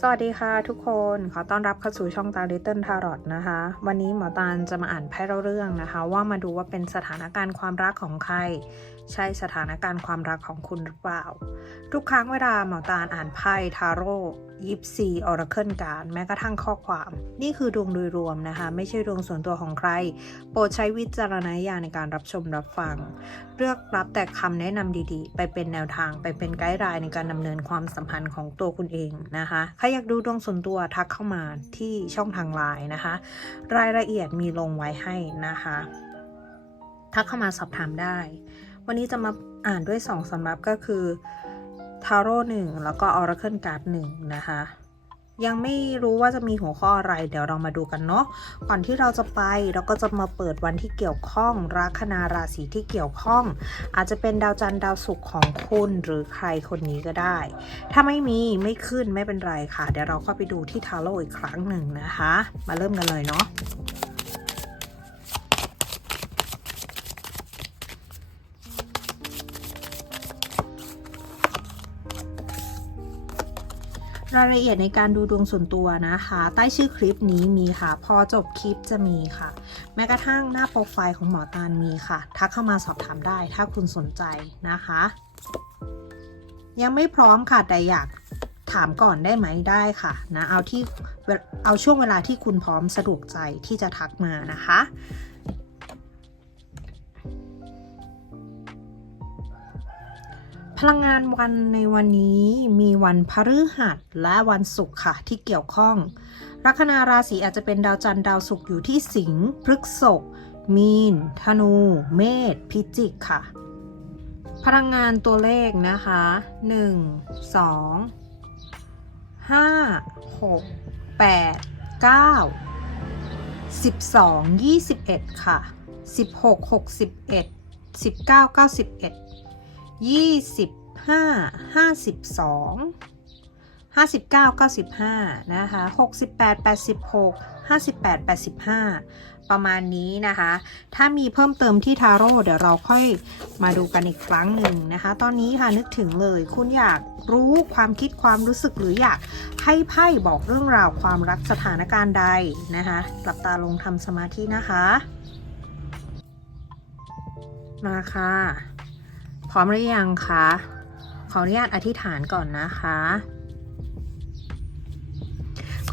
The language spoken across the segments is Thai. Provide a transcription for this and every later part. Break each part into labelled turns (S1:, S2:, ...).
S1: สวัสดีค่ะทุกคนขอต้อนรับเข้าสู่ช่องตาลิตเติ้ลทารอตนะคะ วันนี้หมอตาลจะมาอ่านไพ่เล่าเรื่องนะคะ ว่ามาดูว่าเป็นสถานการณ์ความรักของใคร ใช่สถานการณ์ความรักของคุณหรือเปล่า ทุกครั้งเวลาหมอตาลอ่านไพ่ทาโร่ ยิปซีออร์เคิลการแม้กระทั่งข้อความ นี่คือดวงโดยรวมนะคะ ไม่ใช่ดวงส่วนตัวของใคร โปรดใช้วิจารณญาณในการรับชมรับฟัง เลือกรับแต่คำแนะนำดีๆ ไปเป็นแนวทางไปเป็นไกด์ไลน์ในการดำเนินความสัมพันธ์ของตัวคุณเองนะคะใครอยากดูดวงส่วนตัวทักเข้ามาที่ช่องทางไลน์นะคะ รายละเอียดมีลงไว้ให้นะคะ ทักเข้ามาสอบถามได้ วันนี้จะมาอ่านด้วย2สำรับก็คือ ทาโร่หนึ่งแล้วก็ Oracle Card หนึ่งนะคะ ยังไม่รู้ว่าจะมีหัวข้ออะไร เดี๋ยวเรามาดูกันเนาะก่อนที่เราจะไปเราก็จะมาเปิดวันที่เกี่ยวข้อง ลัคนาราศีที่เกี่ยวข้อง อาจจะเป็นดาวจันทร์ดาวศุกร์ของคุณหรือใครคนนี้ก็ได้ ถ้าไม่มีไม่ขึ้นไม่เป็นไรค่ะ เดี๋ยวเราเข้าไปดูที่ทาโร่อีกครั้งหนึ่งนะคะ มาเริ่มกันเลยเนาะ รายละเอียดในการดูดวงส่วนตัวนะคะ ใต้ชื่อคลิปนี้มีค่ะ พอจบคลิปจะมีค่ะ แม้กระทั่งหน้าโปรไฟล์ของหมอตาลมีค่ะ ทักเข้ามาสอบถามได้ถ้าคุณสนใจนะคะ ยังไม่พร้อมค่ะแต่อยากถามก่อนได้ไหมได้ค่ะนะเอาที่เอาช่วงเวลาที่คุณพร้อมสะดวกใจที่จะทักมานะคะ พลังงานวันในวันนี้มีวันพฤหัสและวันศุกร์ค่ะที่เกี่ยวข้อง ลัคนาราศีอาจจะเป็นดาวจันทร์ดาวศุกร์อยู่ที่สิงห์พฤกษภมีน ธนู เมษ พิจิกค่ะ พลังงานตัวเลขนะคะ 1 2 5 6 8 9 12 21 ค่ะ 16 61 19 91 ยี่สิบห้าห้าสิบสองห้าสิบเก้าเก้าสิบห้านะคะหกสิบแปดแปดสิบหกห้าสิบแปดแปดสิบห้าประมาณนี้นะคะ ถ้ามีเพิ่มเติมที่ทาโร่เดี๋ยวเราค่อยมาดูกันอีกครั้งหนึ่งนะคะ ตอนนี้ค่ะนึกถึงเลย คุณอยากรู้ความคิดความรู้สึกหรืออยากให้ไพ่บอกเรื่องราวความรักสถานการณ์ใดนะคะหลับตาลงทำสมาธินะคะ มาค่ะ ร้อมหรือยังคะ ขออนุญาตอธิษฐานก่อนนะคะ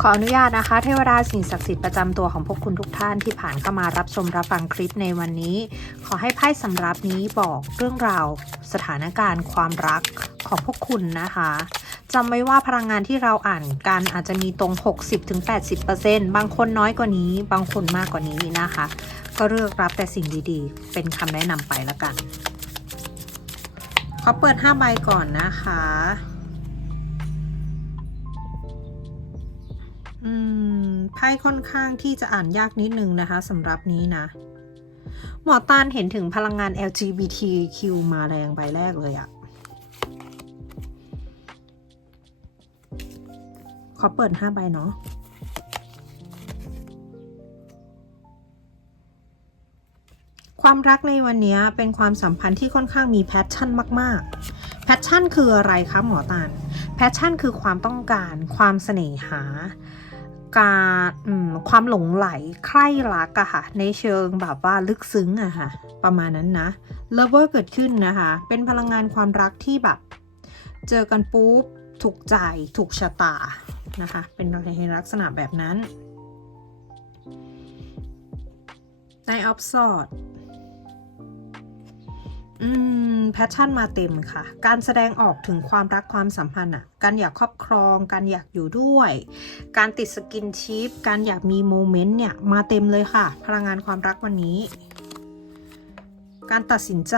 S1: ขออนุญาตนะคะ เทวดาสิ่งศักดิ์สิทธิ์ประจำตัวของพวกคุณทุกท่านที่ผ่านเข้ามารับชมรับฟังคลิปในวันนี้ ขอให้ไพ่สำรับนี้บอกเรื่องราวสถานการณ์ความรักของพวกคุณนะคะจำไว้ว่าพลังงานที่เราอ่านกันอาจจะมีตรง 60-80%บางคนน้อยกว่านี้ บางคนมากกว่านี้นะคะ ก็เลือกรับแต่สิ่งดีๆ เป็นคำแนะนำไปแล้วกัน ขอเปิด 5 ใบก่อนนะคะ อืม ไพ่ค่อนข้างที่จะอ่านยากนิดนึงนะคะสำหรับนี้นะ หมอตานเห็นถึงพลังงาน LGBTQ มาแรงใบแรกเลยอะขอเปิด 5 ใบเนาะ ความรักในวันนี้เป็นความสัมพันธ์ที่ค่อนข้างมีแพชชั่นมาก ๆ แพชชั่นคืออะไรคะหมอตาลแพชชั่นคือความต้องการ ความเสน่หา การความหลงไหลใคร่รักอะค่ะ ในเชิงแบบว่าลึกซึ้งอะค่ะ ประมาณนั้นนะเลเวอร์เกิดขึ้นนะคะ เป็นพลังงานความรักที่แบบ เจอกันปุ๊บ ถูกใจ ถูกชะตานะคะ เป็นในลักษณะแบบนั้นในออฟซอด อืมแพชชั่นมาเต็มค่ะ การแสดงออกถึงความรักความสัมพันธ์อะ การอยากครอบครอง การอยากอยู่ด้วย การติดสกินชิปการอยากมีโมเมนต์เนี่ย มาเต็มเลยค่ะ พลังงานความรักวันนี้ การตัดสินใจ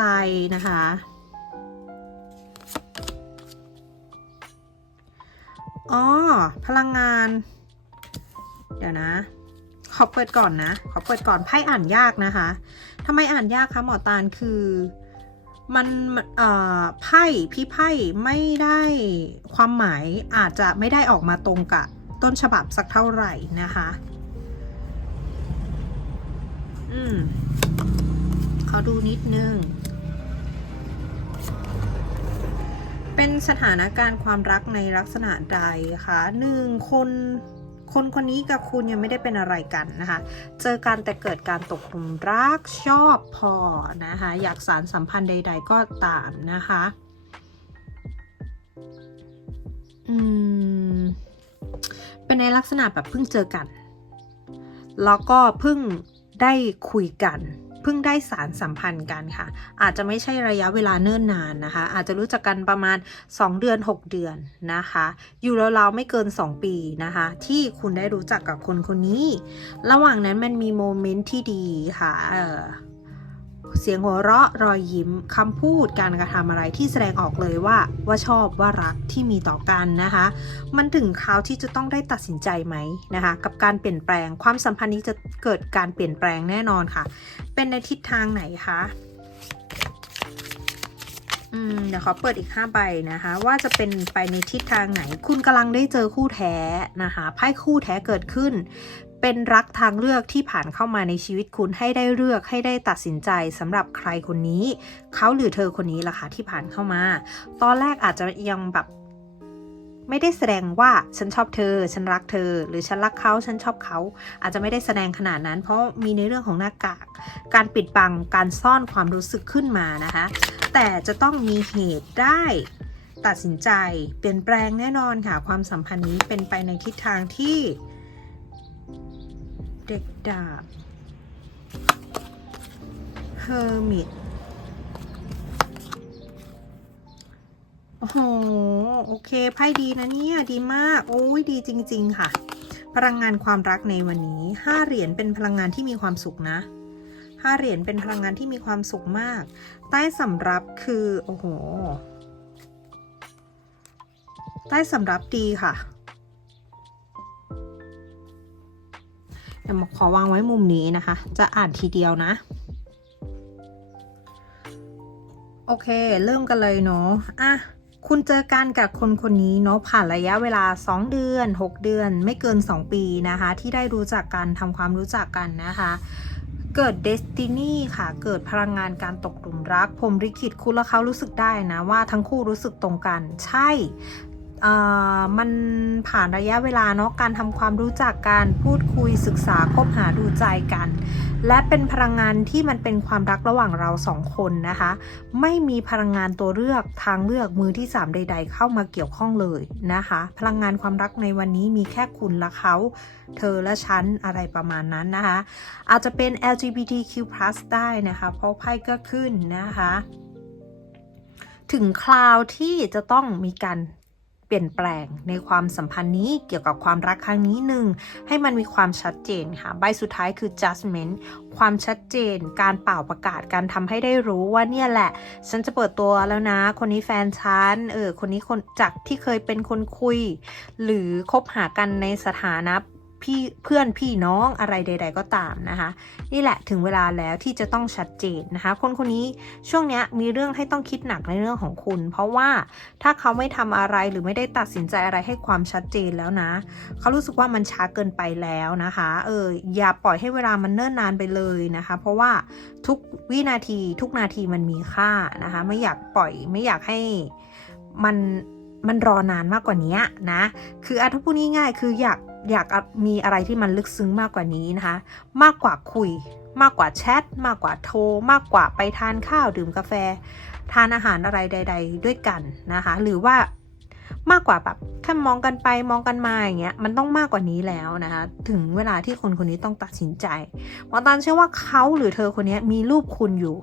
S1: นะคะ อ๋อ พลังงาน เดี๋ยวนะขอเปิดก่อนนะ ขอเปิดก่อน ไพ่อ่านยากนะคะทำไมอ่านยากคะหมอตาลคือ มันไพ่พี่ไพ่ไม่ได้ความหมายอาจจะไม่ได้ออกมาตรงกับต้นฉบับสักเท่าไหร่นะคะ อืมขอดูนิดนึง เป็นสถานการณ์ความรักในลักษณะใดคะหนึ่งคน คนคนนี้กับคุณยังไม่ได้เป็นอะไรกันนะคะ เจอกันแต่เกิดการตกหลุมรักชอบพอนะคะ อยากสารสัมพันธ์ใด ๆ ก็ตามนะคะ อืม เป็นในลักษณะแบบเพิ่งเจอกัน แล้วก็เพิ่งได้คุยกัน เพิ่งได้สารสัมพันธ์กันค่ะ อาจจะไม่ใช่ระยะเวลาเนิ่นนานนะคะ อาจจะรู้จักกันประมาณ 2 เดือน 6 เดือนนะคะ อยู่ราวๆไม่เกิน 2 ปีนะคะ ที่คุณได้รู้จักกับคนคนนี้ ระหว่างนั้นมันมีโมเมนต์ที่ดีค่ะเออ เสียงหัวเราะรอยยิ้มคำพูดการกระทำอะไรที่แสดงออกเลยว่า ว่าชอบว่ารักที่มีต่อกันนะคะ มันถึงคราวที่จะต้องได้ตัดสินใจไหมนะคะ กับการเปลี่ยนแปลงความสัมพันธ์นี้จะเกิดการเปลี่ยนแปลงแน่นอนค่ะ เป็นในทิศทางไหนคะอืมเดี๋ยวขอเปิดอีก 5 ใบนะคะ ว่าจะเป็นไปในทิศทางไหน คุณกำลังได้เจอคู่แท้นะคะไพ่คู่แท้เกิดขึ้น เป็นรักทางเลือกที่ผ่านเข้ามาในชีวิตคุณให้ได้เลือกให้ได้ตัดสินใจสำหรับใครคนนี้ เขาหรือเธอคนนี้ล่ะค่ะที่ผ่านเข้ามา ตอนแรกอาจจะยังแบบไม่ได้แสดงว่าฉันชอบเธอ ฉันรักเธอ หรือฉันรักเขา ฉันชอบเขา อาจจะไม่ได้แสดงขนาดนั้น เพราะมีในเรื่องของหน้ากาก การปิดบัง การซ่อนความรู้สึกขึ้นมานะคะ แต่จะต้องมีเหตุได้ ตัดสินใจ เปลี่ยนแปลงแน่นอนค่ะ ความสัมพันธ์นี้เป็นไปในทิศทางที่ เด็กดาบ Hermit โอ้โห โอเค ไพ่ดีนะเนี่ย ดีมาก โอ้ยดีจริง ๆ ค่ะ พลังงานความรักในวันนี้ห้าเหรียญเป็นพลังงานที่มีความสุขนะห้าเหรียญเป็นพลังงานที่มีความสุขมาก ใต้สำรับคือ โอ้โห ใต้สำรับดีค่ะ เดี๋ยวขอวางไว้มุมนี้นะคะ จะอ่านทีเดียวนะ โอเค เริ่มกันเลยเนาะอะคุณเจอกันกับคนคนนี้เนาะผ่านระยะเวลา 2 เดือน 6 เดือน ไม่เกิน 2 ปีนะคะ ที่ได้รู้จักกันทำความรู้จักกันนะคะ เกิดเดสตินีค่ะ เกิดพลังงานการตกหลุมรัก ผมริขิตคุณและเขารู้สึกได้นะว่าทั้งคู่รู้สึกตรงกัน ใช่เมันผ่านระยะเวลาเนาะการทำความรู้จักกันพูดคุยศึกษาคบหาดูใจกัน และเป็นพลังงานที่มันเป็นความรักระหว่างเราสองคนนะคะ ไม่มีพลังงานตัวเลือกทางเลือกมือที่ 3 ใด ๆ เข้ามาเกี่ยวข้องเลยนะคะ พลังงานความรักในวันนี้มีแค่คุณและเขา เธอและฉันอะไรประมาณนั้นนะคะ อาจจะเป็น LGBTQ+ ได้นะคะ เพราะไพ่ก็ขึ้นนะคะถึงคราวที่จะต้องมีการ เปลี่ยนแปลงในความสัมพันธ์นี้เกี่ยวกับความรักครั้งนี้หนึ่งให้มันมีความชัดเจนค่ะ ใบสุดท้ายคือ judgment ความชัดเจน การเป่าประกาศการทำให้ได้รู้ว่าเนี่ยแหละ ฉันจะเปิดตัวแล้วนะ คนนี้แฟนฉันเออคนนี้คนจากที่เคยเป็นคนคุย หรือคบหากันในสถานะ พี่เพื่อนพี่น้องอะไรใด ๆ ก็ตามนะคะ นี่แหละถึงเวลาแล้วที่จะต้องชัดเจนนะคะ คนคนนี้ช่วงนี้มีเรื่องให้ต้องคิดหนักในเรื่องของคุณ เพราะว่าถ้าเขาไม่ทำอะไรหรือไม่ได้ตัดสินใจอะไรให้ความชัดเจนแล้วนะ เขารู้สึกว่ามันช้าเกินไปแล้วนะคะ เอออย่าปล่อยให้เวลามันเนิ่นนานไปเลยนะคะ เพราะว่าทุกวินาทีทุกนาทีมันมีค่านะคะ ไม่อยากปล่อยไม่อยากให้มันมันรอนานมากกว่านี้นะ คืออะถ้าพูดง่ายๆคืออยาก อยากมีอะไรที่มันลึกซึ้งมากกว่านี้นะคะ มากกว่าคุย มากกว่าแชท มากกว่าโทร มากกว่าไปทานข้าวดื่มกาแฟ ทานอาหารอะไรใด ๆ ด้วยกันนะคะ หรือว่ามากกว่าแบบแค่มองกันไปมองกันมาอย่างเงี้ยมันต้องมากกว่านี้แล้วนะคะ ถึงเวลาที่คนคนนี้ต้องตัดสินใจหมอตันเชื่อว่าเขาหรือเธอคนนี้มีรูปคุณอยู่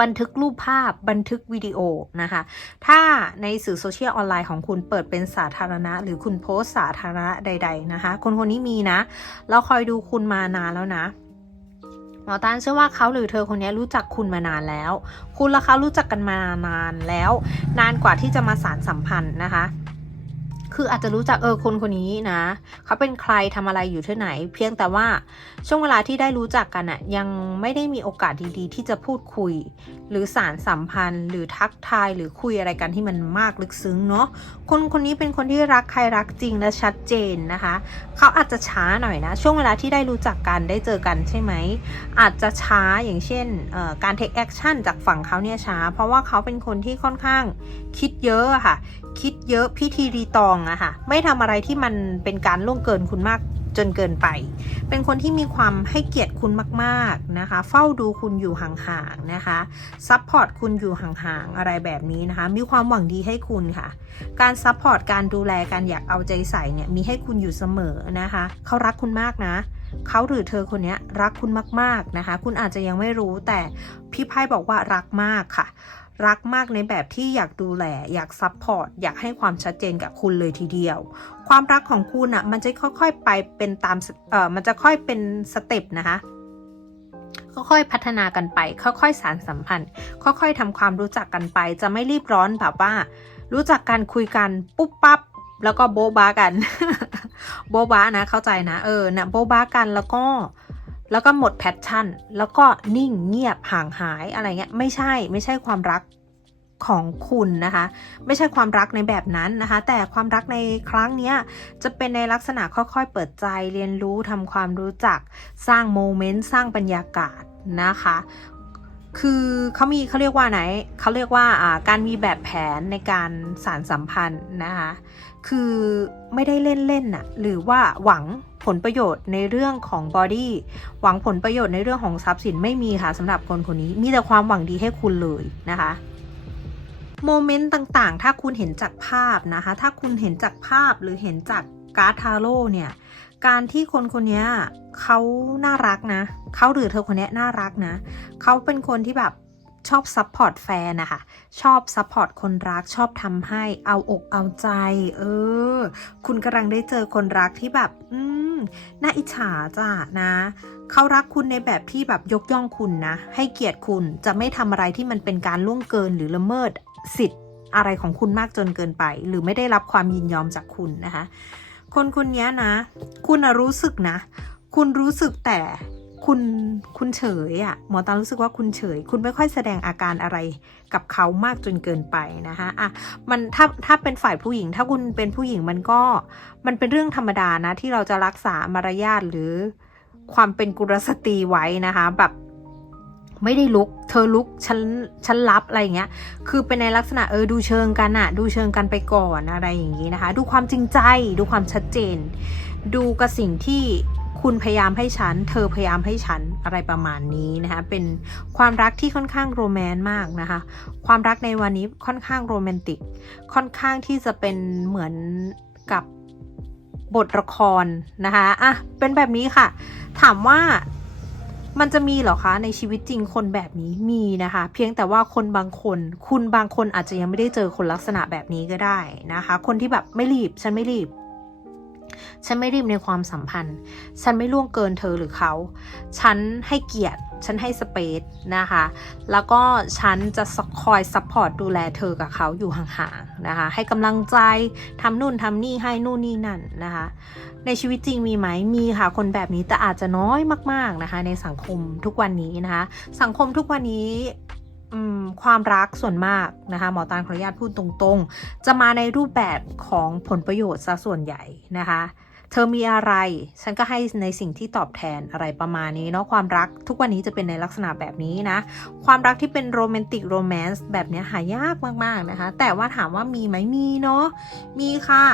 S1: บันทึกรูปภาพบันทึกวิดีโอนะคะ ถ้าในสื่อโซเชียลออนไลน์ของคุณเปิดเป็นสาธารณะ หรือคุณโพสต์สาธารณะใด ๆ นะคะ คนคนนี้มีนะ เราคอยดูคุณมานานแล้วนะหมอตานเชื่อว่าเขาหรือเธอคนนี้รู้จักคุณมานานแล้ว คุณและเขารู้จักกันมานานแล้ว นานกว่าที่จะมาสารสัมพันธ์นะคะ คืออาจจะรู้จักเออคนคนนี้นะเขาเป็นใครทำอะไรอยู่ที่ไหน เพียงแต่ว่าช่วงเวลาที่ได้รู้จักกันอะยังไม่ได้มีโอกาสดีๆ ที่จะพูดคุย หรือสารสัมพันธ์ หรือทักทายหรือคุยอะไรกันที่มันมากลึกซึ้งเนาะคนคนนี้เป็นคนที่รักใครรักจริงและชัดเจนนะคะเขาอาจจะช้าหน่อยนะ ช่วงเวลาที่ได้รู้จักกันได้เจอกันใช่ไหมอาจจะช้าอย่างเช่นเอ่อการ take action จากฝั่งเขาเนี่ยช้า เพราะว่าเขาเป็นคนที่ค่อนข้างคิดเยอะค่ะ คิดเยอะพิธีรีตองอะค่ะ ไม่ทำอะไรที่มันเป็นการล่วงเกินคุณมากจนเกินไป เป็นคนที่มีความให้เกียรติคุณมากๆนะคะ เฝ้าดูคุณอยู่ห่างๆนะคะ ซัพพอร์ตคุณอยู่ห่างๆ อะไรแบบนี้นะคะ มีความหวังดีให้คุณค่ะ การซัพพอร์ต การดูแล การอยากเอาใจใส่เนี่ย มีให้คุณอยู่เสมอนะคะ เขารักคุณมากนะ เขาหรือเธอคนนี้รักคุณมากๆนะคะ คุณอาจจะยังไม่รู้แต่พี่ไพ่บอกว่ารักมากค่ะ รักมากในแบบที่อยากดูแล อยากซัพพอร์ต อยากให้ความชัดเจนกับคุณเลยทีเดียว ความรักของคุณอะ มันจะค่อยๆไปเป็นตาม เอ่อ มันจะค่อยเป็นสเต็ปนะคะ ค่อยๆพัฒนากันไป ค่อยๆสารสัมพันธ์ ค่อยๆทำความรู้จักกันไป จะไม่รีบร้อนแบบว่า รู้จักกันคุยกันปุ๊บปั๊บแล้วก็โบ๊บ้ากัน โบ๊บ้านะ เข้าใจนะ เออนะโบ๊บ้ากันแล้วก็ แล้วก็หมดแพชชั่น แล้วก็นิ่งเงียบห่างหายอะไรเงี้ยไม่ใช่ไม่ใช่ความรักของคุณนะคะ ไม่ใช่ความรักในแบบนั้นนะคะ แต่ความรักในครั้งนี้จะเป็นในลักษณะค่อยๆ เปิดใจเรียนรู้ทำความรู้จักสร้างโมเมนต์สร้างบรรยากาศนะคะ คือเขามีเขาเรียกว่าไหนเขาเรียกว่าการมีแบบแผนในการสารสัมพันธ์นะคะ คือไม่ได้เล่นเล่นน่ะหรือว่าหวัง ผลประโยชน์ในเรื่องของบอดี้หวังผลประโยชน์ในเรื่องของทรัพย์สินไม่มีค่ะสำหรับคนคนนี้ มีแต่ความหวังดีให้คุณเลยนะคะโมเมนต์ต่างๆ ถ้าคุณเห็นจากภาพนะคะ ถ้าคุณเห็นจากภาพหรือเห็นจากการ์ดทาโร่เนี่ย การที่คนคนนี้เขาน่ารักนะ เขาหรือเธอคนนี้น่ารักนะ เขาเป็นคนที่แบบ ชอบซัพพอร์ตแฟนนะคะ ชอบซัพพอร์ตคนรักชอบทำให้เอาอกเอาใจ เออ คุณกำลังได้เจอคนรักที่แบบ อืม น่าอิจฉาจ้ะนะ เขารักคุณในแบบที่แบบยกย่องคุณนะ ให้เกียรติคุณจะไม่ทำอะไรที่มันเป็นการล่วงเกินหรือละเมิดสิทธิ์อะไรของคุณมากจนเกินไป หรือไม่ได้รับความยินยอมจากคุณนะคะ คนคนนี้นะ คุณรู้สึกนะ คุณรู้สึกแต่ คุณคุณเฉยอะ่ะหมอตารู้สึกว่าคุณเฉย คุณไม่ค่อยแสดงอาการอะไรกับเขามากจนเกินไปนะคะอะมันถ้าถ้าเป็นฝ่ายผู้หญิง ถ้าคุณเป็นผู้หญิงมันก็มันเป็นเรื่องธรรมดานะ ที่เราจะรักษามารยาทหรือความเป็นกุลสตรีไว้นะคะแบบไม่ได้ลุก เธอลุกฉันฉันรับอะไรอย่างเงี้ย คือเป็นในลักษณะเออดูเชิงกันอะดูเชิงกันไปก่อนอะไรอย่างนี้นะคะ ดูความจริงใจ ดูความชัดเจน ดูกับสิ่งที่ คุณพยายามให้ฉัน เธอพยายามให้ฉันอะไรประมาณนี้นะคะ เป็นความรักที่ค่อนข้างโรแมนต์มากนะคะ ความรักในวันนี้ค่อนข้างโรแมนติก ค่อนข้างที่จะเป็นเหมือนกับบทละครนะคะอะเป็นแบบนี้ค่ะ ถามว่ามันจะมีเหรอคะในชีวิตจริงคนแบบนี้มีนะคะ เพียงแต่ว่าคนบางคน คุณบางคนอาจจะยังไม่ได้เจอคนลักษณะแบบนี้ก็ได้นะคะ คนที่แบบไม่รีบฉันไม่รีบ ฉันไม่รีบในความสัมพันธ์ ฉันไม่ล่วงเกินเธอหรือเขา ฉันให้เกียรติ ฉันให้สเปซนะคะ แล้วก็ฉันจะคอยซัพพอร์ตดูแลเธอกับเขาอยู่ห่างๆนะคะ ให้กำลังใจทำนู่นทำนี่ให้นู่นนี่นั่นนะคะ ในชีวิตจริงมีไหม มีค่ะ คนแบบนี้แต่อาจจะน้อยมาก ๆนะคะ ในสังคมทุกวันนี้นะคะ สังคมทุกวันนี้ ความรักส่วนมากนะคะหมอตาลขออนุญาตพูดตรงๆ จะมาในรูปแบบของผลประโยชน์ซะส่วนใหญ่นะคะ เธอมีอะไร ฉันก็ให้ในสิ่งที่ตอบแทนอะไรประมาณนี้เนาะความรักทุกวันนี้จะเป็นในลักษณะแบบนี้นะ ความรักที่เป็นโรแมนติกโรแมนต์แบบนี้หายากมากๆนะคะ แต่ว่าถามว่ามีไหมมีเนาะมีค่ะ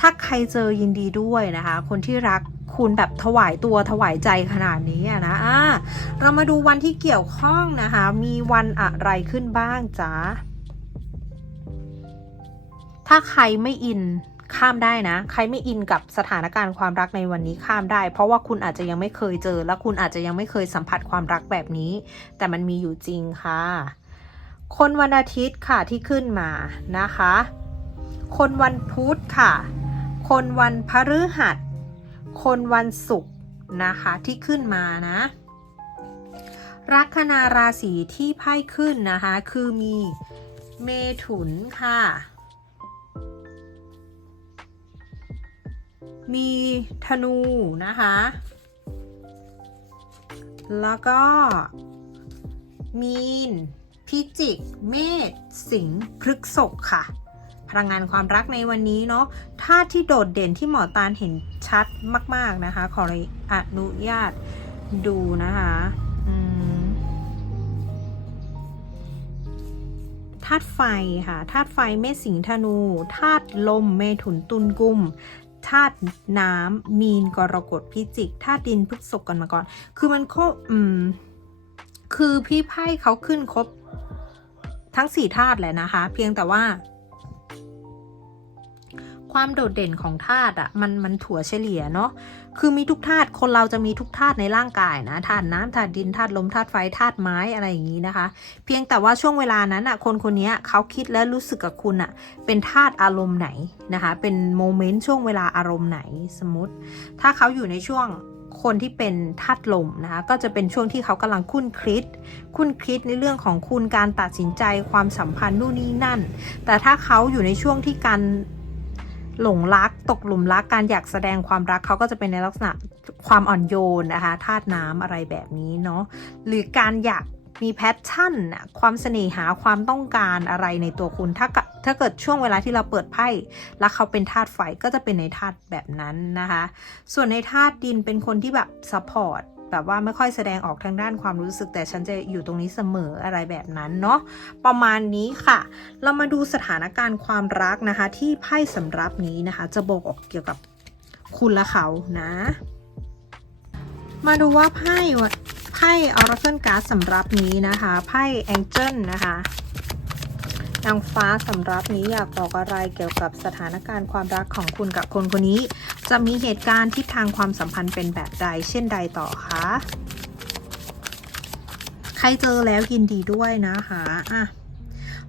S1: ถ้าใครเจอยินดีด้วยนะคะ คนที่รักคุณแบบถวายตัวถวายใจขนาดนี้อะนะอะเรามาดูวันที่เกี่ยวข้องนะคะ มีวันอะไรขึ้นบ้างจ๊ะถ้าใครไม่อิน ข้ามได้นะ ใครไม่อินกับสถานการณ์ความรักในวันนี้ข้ามได้ เพราะว่าคุณอาจจะยังไม่เคยเจอ และคุณอาจจะยังไม่เคยสัมผัสความรักแบบนี้ แต่มันมีอยู่จริงค่ะ คนวันอาทิตย์ค่ะที่ขึ้นมานะคะ คนวันพุธค่ะ คนวันพฤหัส คนวันศุกร์นะคะที่ขึ้นมานะลัคนาราศีที่ไพ่ขึ้นนะคะ คือมีเมถุนค่ะ มีธนูนะคะ แล้วก็มีน พิจิก เมษ สิงห์พฤกษกค่ะ พลังงานความรักในวันนี้เนาะธาตุที่โดดเด่นที่หมอตาลเห็นชัดมาก ๆ นะคะ ขออนุญาตดูนะคะธาตุไฟค่ะธาตุไฟเมษสิงห์ธนูธาตุลมเมถุนตุลกุม ธาตุน้ำมีนกรกฎพิจิกธาตุดินพฤษกกันมาก่อน คือมันครบอืม คือพี่ไพ่เขาขึ้นครบ ทั้งสี่ธาตุแหละนะคะ เพียงแต่ว่า ความโดดเด่นของธาตุอะ มันมันถั่วเฉลี่ยเนาะ คือมีทุกธาตุคนเราจะมีทุกธาตุในร่างกายนะธาตุน้ำธาตุดินธาตุลมธาตุไฟธาตุไม้อะไรอย่างนี้นะคะ เพียงแต่ว่าช่วงเวลานั้นอะคนคนนี้เขาคิดและรู้สึกกับคุณอะเป็นธาตุอารมณ์ไหนนะคะเป็นโมเมนต์ช่วงเวลาอารมณ์ไหนสมมติ ถ้าเขาอยู่ในช่วงคนที่เป็นธาตุลมนะคะก็จะเป็นช่วงที่เขากำลังคุ้นคิด คุ้นคิดในเรื่องของคุณการตัดสินใจความสัมพันธ์นู่นนี่นั่น แต่ถ้าเขาอยู่ในช่วงที่การ หลงรักตกหลุมรักการอยากแสดงความรักเขาก็จะเป็นในลักษณะความอ่อนโยนนะคะธาตุน้ำอะไรแบบนี้เนาะหรือการอยากมีแพชชั่นความเสน่หาความต้องการอะไรในตัวคุณ ถ้าเกิดถ้าเกิดช่วงเวลาที่เราเปิดไพ่แล้วเขาเป็นธาตุไฟก็จะเป็นในธาตุแบบนั้นนะคะ ส่วนในธาตุดินเป็นคนที่แบบซัพพอร์ต แบบว่าไม่ค่อยแสดงออกทางด้านความรู้สึก แต่ฉันจะอยู่ตรงนี้เสมออะไรแบบนั้นเนาะประมาณนี้ค่ะ เรามาดูสถานการณ์ความรักนะคะ ที่ไพ่สำรับนี้นะคะ จะบอกออกเกี่ยวกับคุณและเขานะ มาดูว่าไพ่ไพ่ออร์เคิลการ์ดสำรับนี้นะคะไพ่แองเจิลนะคะนางฟ้าสำรับนี้อยากบอกอะไรเกี่ยวกับสถานการณ์ความรักของคุณกับคนคนนี้ จะมีเหตุการณ์ทิศทางความสัมพันธ์เป็นแบบใด เช่นใดต่อคะใครเจอแล้วยินดีด้วยนะคะอะ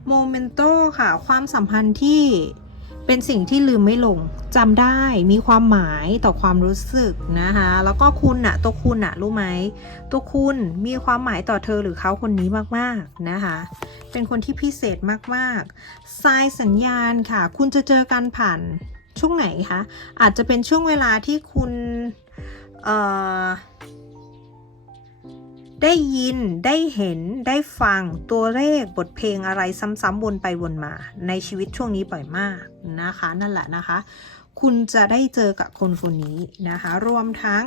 S1: โมเมนโตค่ะ ความสัมพันธ์ที่เป็นสิ่งที่ลืมไม่ลงจำได้มีความหมายต่อความรู้สึกนะคะ แล้วก็คุณน่ะตัวคุณน่ะรู้ไหมตัวคุณมีความหมายต่อเธอหรือเขาคนนี้มากๆนะคะ เป็นคนที่พิเศษมากๆทรายสัญญาณค่ะ คุณจะเจอกันผ่าน ช่วงไหนคะ อาจจะเป็นช่วงเวลาที่คุณได้ยินได้เห็นได้ฟังตัวเลขบทเพลงอะไรซ้ำๆวนไปวนมา ในชีวิตช่วงนี้บ่อยมากนะคะ นั่นแหละนะคะ คุณจะได้เจอกับคนคนนี้นะคะ รวมทั้ง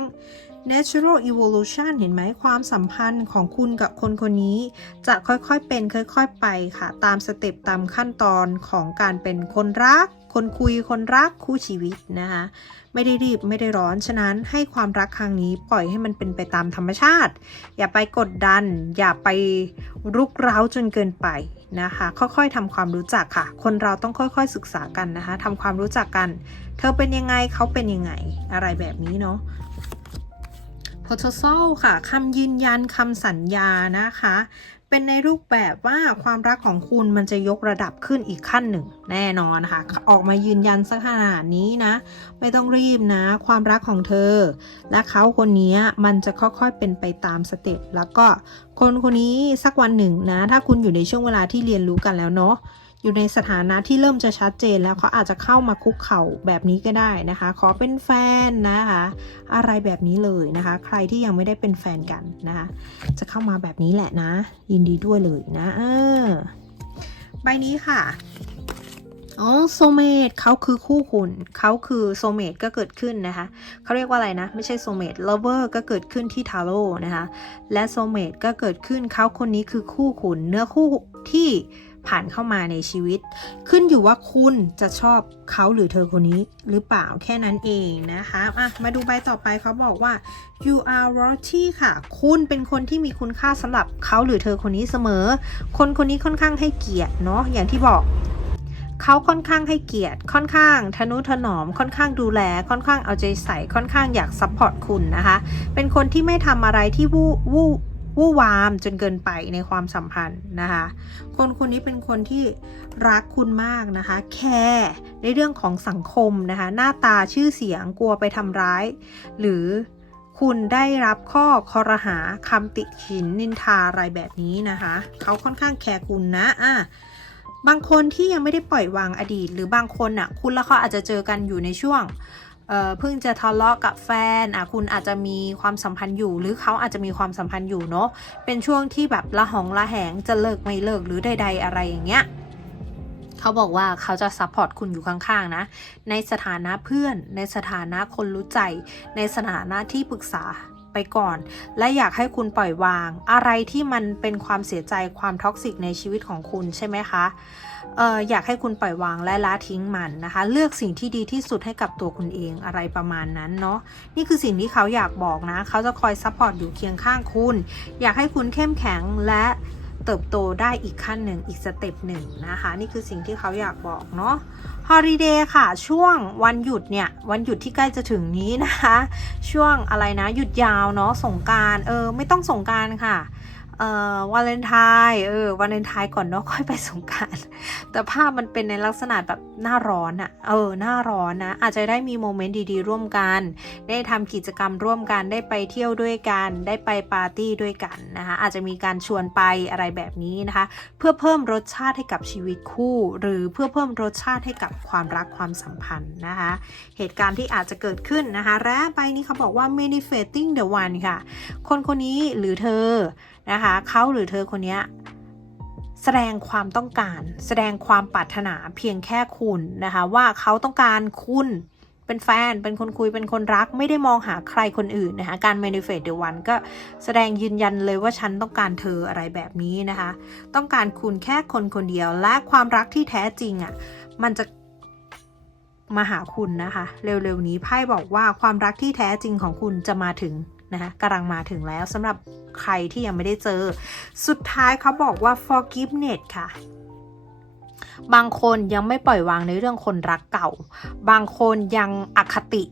S1: natural evolution เห็นไหมความสัมพันธ์ของคุณกับคนคนนี้ จะค่อยๆเป็นค่อย ๆ ไปค่ะ ตามสเต็ปตามขั้นตอนของการเป็นคนรัก คนคุยคนรักคู่ชีวิตนะคะไม่ได้รีบไม่ได้ร้อนฉะนั้นให้ความรักครั้งนี้ปล่อยให้มันเป็นไปตามธรรมชาติ อย่าไปกดดัน อย่าไปรุกเร้าจนเกินไปนะคะ ค่อยๆทำความรู้จักค่ะ คนเราต้องค่อยๆศึกษากันนะคะทำความรู้จักกัน เธอเป็นยังไงเขาเป็นยังไงอะไรแบบนี้เนาะ p r o t o c o l ค่ะคำยืนยันคำสัญญานะคะ เป็นในรูปแบบว่าความรักของคุณมันจะยกระดับขึ้นอีกขั้นหนึ่ง แน่นอนค่ะ ออกมายืนยันสักขนาดนี้นะ ไม่ต้องรีบนะ ความรักของเธอ และเขาคนนี้มันจะค่อยๆเป็นไปตามสเต็ปแล้วก็คนคนนี้สักวันหนึ่งนะ ถ้าคุณอยู่ในช่วงเวลาที่เรียนรู้กันแล้วเนาะ อยู่ในสถานะที่เริ่มจะชัดเจนแล้วเขาอาจจะเข้ามาคุกเข่าแบบนี้ก็ได้นะคะ ขอเป็นแฟนนะคะ อะไรแบบนี้เลยนะคะ ใครที่ยังไม่ได้เป็นแฟนกันนะคะ จะเข้ามาแบบนี้แหละนะ ยินดีด้วยเลยนะเออใบนี้ค่ะอ๋อโซเมตเขาคือคู่คุณเขาคือโซเมตก็เกิดขึ้นนะคะเขาเรียกว่าอะไรนะ ไม่ใช่โซเมตเลเวอร์ก็เกิดขึ้นที่ทาโร่นะคะ และโซเมตก็เกิดขึ้นเขาคนนี้คือคู่คุณเนื้อคู่ที่ ผ่านเข้ามาในชีวิต ขึ้นอยู่ว่าคุณจะชอบเขาหรือเธอคนนี้หรือเปล่าแค่นั้นเองนะคะอะมาดูใบต่อไปเขาบอกว่า you are worthy ค่ะ คุณเป็นคนที่มีคุณค่าสำหรับเขาหรือเธอคนนี้เสมอ คนคนนี้ค่อนข้างให้เกียรติเนาะอย่างที่บอกเขาค่อนข้างให้เกียรติ ค่อนข้างทนุถนอม ค่อนข้างดูแล ค่อนข้างเอาใจใส่ ค่อนข้างอยากซัพพอร์ตคุณนะคะ เป็นคนที่ไม่ทำอะไรที่วู่วู่ วู่วามจนเกินไปในความสัมพันธ์นะคะ คนคนนี้เป็นคนที่รักคุณมากนะคะ แคร์ในเรื่องของสังคมนะคะ หน้าตาชื่อเสียงกลัวไปทำร้าย หรือคุณได้รับข้อคอรหาคำติฉินนินทาอะไรแบบนี้นะคะ เขาค่อนข้างแคร์คุณนะอะบางคนที่ยังไม่ได้ปล่อยวางอดีต หรือบางคนอะ คุณและเขาอาจจะเจอกันอยู่ในช่วง เพิ่งจะทะเลาะกับแฟนอะคุณอาจจะมีความสัมพันธ์อยู่ หรือเขาอาจจะมีความสัมพันธ์อยู่เนาะเป็นช่วงที่แบบละหองละแหงจะเลิกไม่เลิกหรือใดๆอะไรอย่างเงี้ยเขาบอกว่าเขาจะซัพพอร์ตคุณอยู่ข้างๆนะ ในสถานะเพื่อน ในสถานะคนรู้ใจ ในสถานะที่ปรึกษาไปก่อน และอยากให้คุณปล่อยวาง อะไรที่มันเป็นความเสียใจความท็อกซิกในชีวิตของคุณใช่ไหมคะ อออยากให้คุณปล่อยวางและละทิ้งมันนะคะ เลือกสิ่งที่ดีที่สุดให้กับตัวคุณเองอะไรประมาณนั้นเนาะนี่คือสิ่งที่เขาอยากบอกนะ เขาจะคอยซัพพอร์ตอยู่เคียงข้างคุณ อยากให้คุณเข้มแข็งและเติบโตได้อีกขั้นหนึ่งอีกสเต็ปหนึ่งนะคะ นี่คือสิ่งที่เขาอยากบอกเนาะฮอลิเดย์ค่ะ ช่วงวันหยุดเนี่ย วันหยุดที่ใกล้จะถึงนี้นะคะ ช่วงอะไรนะ หยุดยาวเนาะสงการเออ ไม่ต้องสงการค่ะ เอ่อวาเลนไทน์เออวาเลนไทน์ก่อนเนาะค่อยไปสงกรารแต่ภาพมันเป็นในลักษณะแบบหน้าร้อนอะเออหน้าร้อนนะ อาจจะได้มีโมเมนต์ดีๆ ร่วมกัน ได้ทำกิจกรรมร่วมกันได้ไปเที่ยวด้วยกัน ได้ไปปาร์ตี้ด้วยกันนะคะอาจจะมีการชวนไปอะไรแบบนี้นะคะ เพื่อเพิ่มรสชาติให้กับชีวิตคู่ หรือเพื่อเพิ่มรสชาติให้กับความรักความสัมพันธ์นะคะเหตุการณ์ที่อาจจะเกิดขึ้นนะคะและใบนี้เขาบอกว่า manifesting the one ค่ะ คนคนนี้หรือเธอ นะคะเขาหรือเธอคนนี้แสดงความต้องการ แสดงความปรารถนาเพียงแค่คุณนะคะ ว่าเขาต้องการคุณเป็นแฟน เป็นคนคุย เป็นคนรัก ไม่ได้มองหาใครคนอื่นนะคะ การ manifest the one ก็แสดงยืนยันเลยว่าฉันต้องการเธออะไรแบบนี้นะคะ ต้องการคุณแค่คนคนเดียว และความรักที่แท้จริงอะ่ะ มันจะมาหาคุณนะคะ เร็วๆนี้ไพ่บอกว่าความรักที่แท้จริงของคุณจะมาถึง นะคะกำลังมาถึงแล้วสำหรับใครที่ยังไม่ได้เจอ สุดท้ายเขาบอกว่า forgiveness ค่ะบางคนยังไม่ปล่อยวางในเรื่องคนรักเก่า บางคนยังอคติ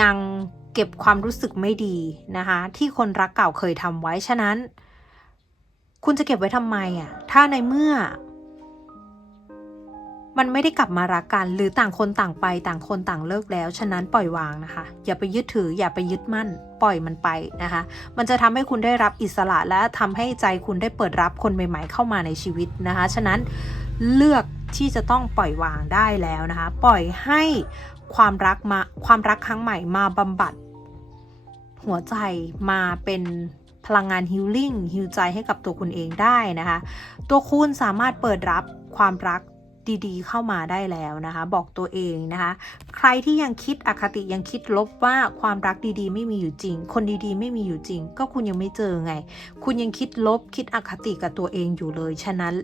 S1: ยังเก็บความรู้สึกไม่ดีนะคะ ที่คนรักเก่าเคยทำไว้ ฉะนั้น คุณจะเก็บไว้ทำไมอะ ถ้าในเมื่อ มันไม่ได้กลับมารักกัน หรือต่างคนต่างไปต่างคนต่างเลิกแล้ว ฉะนั้นปล่อยวางนะคะ อย่าไปยึดถืออย่าไปยึดมั่น ปล่อยมันไปนะคะ มันจะทำให้คุณได้รับอิสระและทำให้ใจคุณได้เปิดรับคนใหม่ๆ เข้ามาในชีวิตนะคะ ฉะนั้นเลือกที่จะต้องปล่อยวางได้แล้วนะคะ ปล่อยให้ความรักมาความรักครั้งใหม่มาบำบัด หัวใจมาเป็นพลังงานฮิลลิ่งฮิลใจให้กับตัวคุณเองได้นะคะ ตัวคุณสามารถเปิดรับความรัก ดีๆ เข้ามาได้แล้วนะคะ บอกตัวเองนะคะ ใครที่ยังคิดอคติยังคิดลบว่าความรักดีๆ ไม่มีอยู่จริง คนดีๆ ไม่มีอยู่จริง ก็คุณยังไม่เจอไง คุณยังคิดลบคิดอคติกับตัวเองอยู่เลย ฉะนั้น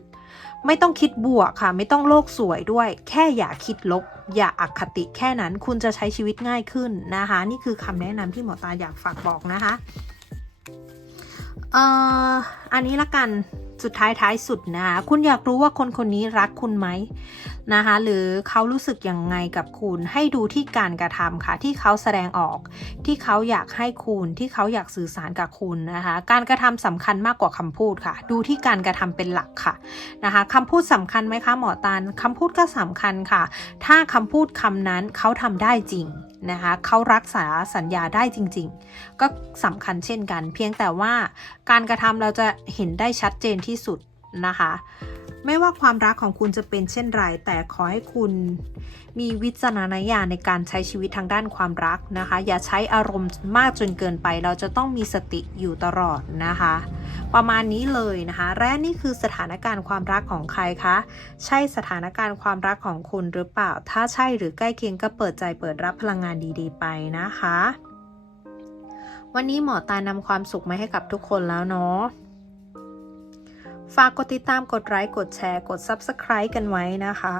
S1: ไม่ต้องคิดบวกค่ะ ไม่ต้องโลกสวยด้วย แค่อย่าคิดลบ อย่าอคติแค่นั้นคุณจะใช้ชีวิตง่ายขึ้นนะคะ นี่คือคำแนะนำที่หมอตาอยากฝากบอกนะคะเอ่ออันนี้ละกัน สุดท้ายท้ายสุดนะคะคุณอยากรู้ว่าคนคนนี้รักคุณไหม นะคะ หรือเขารู้สึกยังไงกับคุณให้ดูที่การกระทำค่ะ ที่เขาแสดงออก ที่เขาอยากให้คุณที่เขาอยากสื่อสารกับคุณนะคะ การกระทำสำคัญมากกว่าคำพูดค่ะ ดูที่การกระทำเป็นหลักค่ะนะคะคำพูดสำคัญไหมคะหมอตาลคำพูดก็สำคัญค่ะ ถ้าคำพูดคำนั้นเขาทำได้จริงนะคะเขารักษาสัญญาได้จริง ๆ ก็สำคัญเช่นกัน เพียงแต่ว่าการกระทำเราจะเห็นได้ชัดเจนที่สุดนะคะ ไม่ว่าความรักของคุณจะเป็นเช่นไร แต่ขอให้คุณมีวิจารณญาณในการใช้ชีวิตทางด้านความรักนะคะ อย่าใช้อารมณ์มากจนเกินไป เราจะต้องมีสติอยู่ตลอดนะคะ ประมาณนี้เลยนะคะ และนี่คือสถานการณ์ความรักของใครคะ ใช่สถานการณ์ความรักของคุณหรือเปล่า ถ้าใช่หรือใกล้เคียงก็เปิดใจเปิดรับพลังงานดีๆ ไปนะคะ วันนี้หมอตานำความสุขมาให้กับทุกคนแล้วเนาะ ฝากกดติดตามกดไลค์กดแชร์กด Subscribe กันไว้นะคะ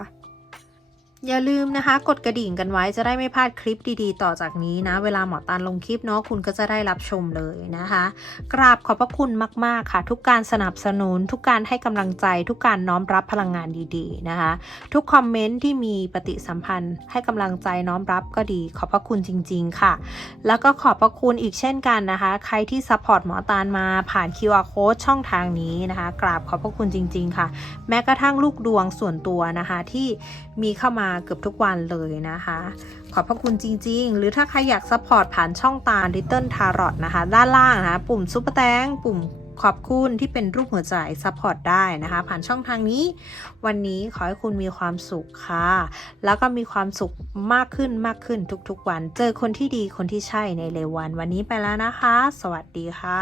S1: อย่าลืมนะคะ กดกระดิ่งกันไว้จะได้ไม่พลาดคลิปดีๆ ต่อจากนี้นะ เวลาหมอตาลลงคลิปเนาะคุณก็จะได้รับชมเลยนะคะ กราบขอบพระคุณมากๆค่ะ ทุกการสนับสนุน ทุกการให้กำลังใจ ทุกการน้อมรับพลังงานดีๆนะคะ ทุกคอมเมนต์ที่มีปฏิสัมพันธ์ ให้กำลังใจน้อมรับก็ดี ขอบพระคุณจริง ๆ ค่ะ แล้วก็ขอบพระคุณอีกเช่นกันนะคะ ใครที่ซัพพอร์ตหมอตาลมาผ่าน QR code ช่องทางนี้นะคะ กราบขอบพระคุณจริง ๆ ค่ะ แม้กระทั่งลูกดวงส่วนตัวนะคะที่มีเข้ามาเกือบทุกวันเลยนะคะ ขอบพระคุณจริง ๆ หรือถ้าใครอยากซัพพอร์ตผ่านช่องตา Little Tarot นะคะ ด้านล่างนะคะปุ่มซุปเปอร์แตงปุ่มขอบคุณที่เป็นรูปหัวใจซัพพอร์ตได้นะคะ ผ่านช่องทางนี้ วันนี้ขอให้คุณมีความสุขค่ะ แล้วก็มีความสุขมากขึ้นมากขึ้นทุกๆวัน เจอคนที่ดีคนที่ใช่ในเร็ววัน วันนี้ไปแล้วนะคะ สวัสดีค่ะ